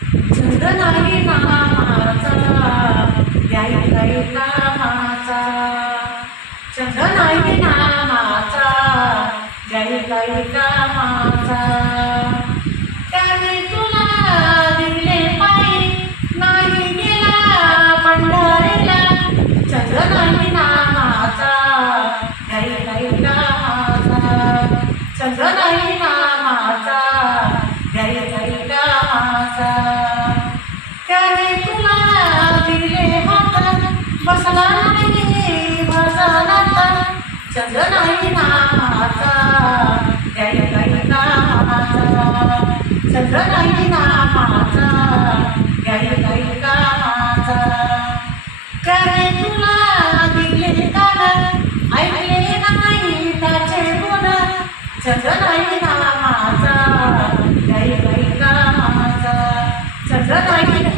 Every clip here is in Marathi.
छंद नाही नामाचा याई काही कामाचा छंद नाही नामाचा याई छंद नाही नामाचा याई काही कामाचा छंद नाही नामाचा याई काही कामाचा तुला दिले कान ऐकले नाही त्याचे गुण. छंद नामाचा याई काही कामाचा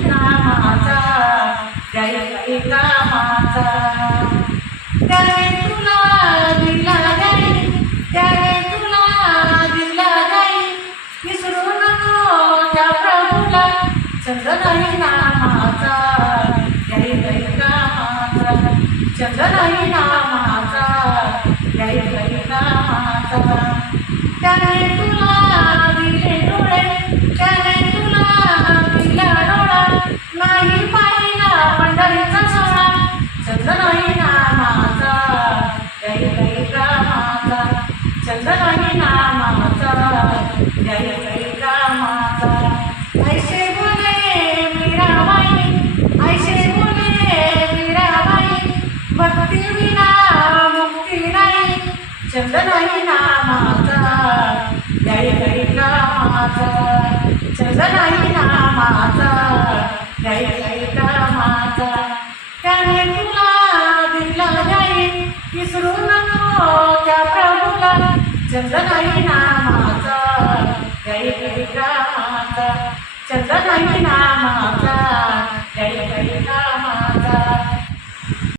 नामाचा याई छंद नाही नामाचा जय काही कामाचा छंद नाही नामाचा जय काही कामाचा भक्ती विना मुक्ती नाही छंद नाही नामाचा याई काही कामाचा छंद नाही नामाचा याई काही कामाचा त्याने तुला दिला जाई विसरू नको त्या प्रभूला छंद नाही नामाचा याई काही कामाचा छंद नाही नामाचा